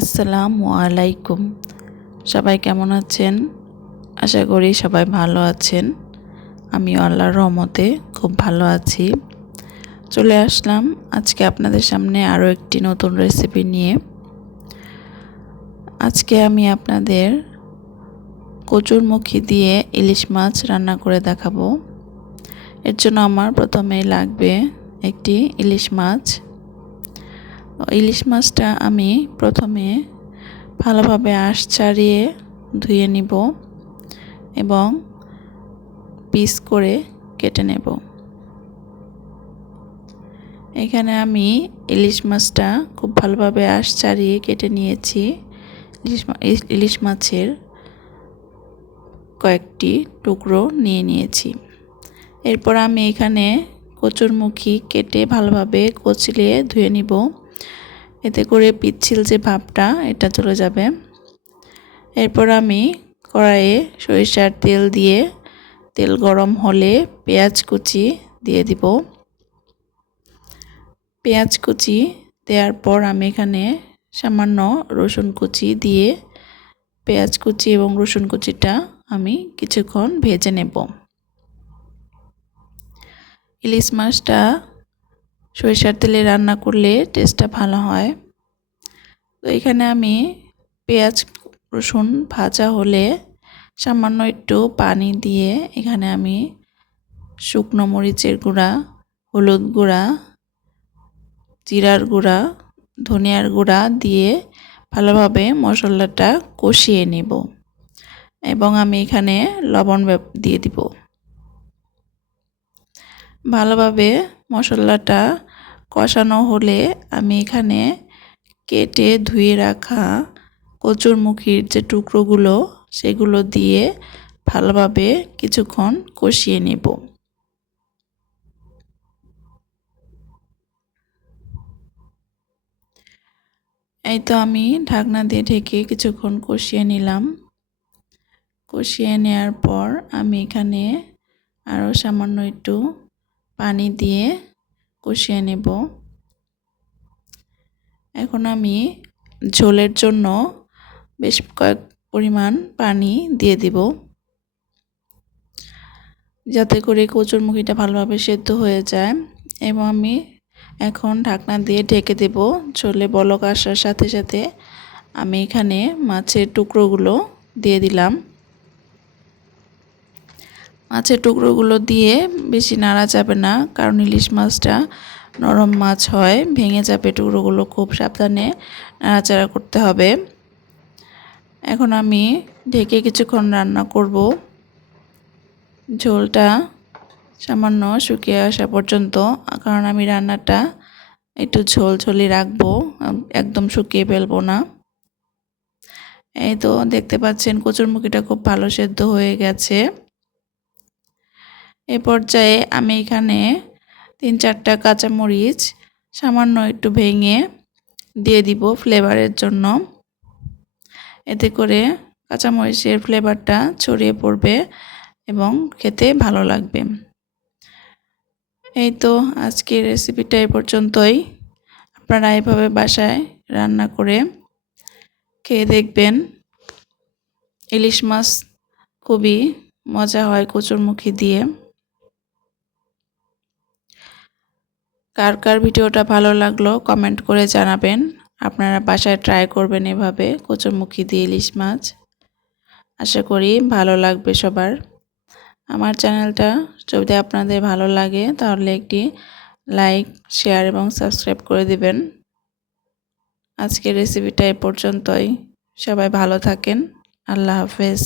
আসসালামু আলাইকুম। সবাই কেমন আছেন? আশা করি সবাই ভালো আছেন। আমিও আল্লাহর রহমতে খুব ভালো আছি। চলে আসলাম আজকে আপনাদের সামনে আরও একটি নতুন রেসিপি নিয়ে। আজকে আমি আপনাদের কচুরমুখী দিয়ে ইলিশ মাছ রান্না করে দেখাবো। এর জন্য আমার প্রথমেই লাগবে একটি ইলিশ মাছ। ইলিশ মাছটা আমি প্রথমে ভালোভাবে আঁশ ছাড়িয়ে ধুয়ে নিব এবং পিস করে কেটে নেব। এখানে আমি ইলিশ মাছটা খুব ভালোভাবে আঁশ ছাড়িয়ে কেটে নিয়েছি। ইলিশ মাছের কয়েকটি টুকরো নিয়ে নিয়েছি। এরপর আমি এখানে কচুরমুখী কেটে ভালোভাবে কচলিয়ে ধুয়ে নিব। এতে করে পিচ্ছিল যে ভাবটা এটা চলে যাবে। এরপর আমি কড়াইয়ে সরিষার তেল দিয়ে তেল গরম হলে পেঁয়াজ কুচি দিয়ে দিব। পেঁয়াজ কুচি দেওয়ার পর আমি এখানে সামান্য রসুন কুচি দিয়ে পেঁয়াজ কুচি এবং রসুন কুচিটা আমি কিছুক্ষণ ভেজে নেব। ইলিশ মাছটা সরিষার তেলে রান্না করলে টেস্টটা ভালো হয়। তো এখানে আমি পেঁয়াজ রসুন ভাজা হলে সামান্য একটু পানি দিয়ে এখানে আমি শুকনো মরিচের গুঁড়া, হলুদ গুঁড়া, জিরার গুঁড়া, ধনিয়ার গুঁড়া দিয়ে ভালোভাবে মশলাটা কষিয়ে নেব এবং আমি এখানে লবণ দিয়ে দিব। ভালোভাবে মশলাটা কষানো হলে আমি এখানে কেটে ধুয়ে রাখা কচুরমুখীর যে টুকরোগুলো সেগুলো দিয়ে ভালোভাবে কিছুক্ষণ কষিয়ে নেব। এই তো আমি ঢাকনা দিয়ে ঢেকে কিছুক্ষণ কষিয়ে নিলাম। কষিয়ে নেওয়ার পর আমি এখানে আরও সামান্য একটু পানি দিয়ে কষিয়ে নেব। এখন আমি ঝোলের জন্য বেশ কয়েক পরিমাণ পানি দিয়ে দিব, যাতে করে কচুরমুখীটা ভালোভাবে সেদ্ধ হয়ে যায়। এবং আমি এখন ঢাকনা দিয়ে ঢেকে দেব। ঝোলে বলক আসার সাথে সাথে আমি এখানে মাছের টুকরোগুলো দিয়ে দিলাম। মাছের টুকরোগুলো দিয়ে বেশি নাড়া যাবে না, কারণ ইলিশ মাছটা নরম মাছ হয়, ভেঙে যাবে টুকরোগুলো। খুব সাবধানে নাড়াচাড়া করতে হবে। এখন আমি ঢেকে কিছুক্ষণ রান্না করব। ঝোলটা সামান্য শুকিয়ে আসা পর্যন্ত, কারণ আমি রান্নাটা একটু ঝোলঝোলি রাখবো, একদম শুকিয়ে ফেলবো না। এই তো দেখতে পাচ্ছেন কচুরমুখীটা খুব ভালো সেদ্ধ হয়ে গেছে। এ পর্যায়ে আমি এখানে 3-4টা কাঁচামরিচ সামান্য একটু ভেঙে দিয়ে দিব ফ্লেভারের জন্য। এতে করে কাঁচামরিচের ফ্লেভারটা ছড়িয়ে পড়বে এবং খেতে ভালো লাগবে। এই তো আজকের রেসিপিটা এ পর্যন্তই। আপনারা এভাবে বাসায় রান্না করে খেয়ে দেখবেন। ইলিশ মাছ খুবই মজা হয় কচুরমুখী দিয়ে। কার কার ভিডিওটা ভালো লাগলো কমেন্ট করে জানাবেন। আপনারা বাসায় ট্রাই করবেন এভাবে কচুরমুখী দিয়ে ইলিশ মাছ। আশা করি ভালো লাগবে সবার। আমার চ্যানেলটা যদি আপনাদের ভালো লাগে তাহলে একটি লাইক, শেয়ার এবং সাবস্ক্রাইব করে দিবেন। আজকের রেসিপিটা এ পর্যন্তই। সবাই ভালো থাকেন। আল্লাহ হাফেজ।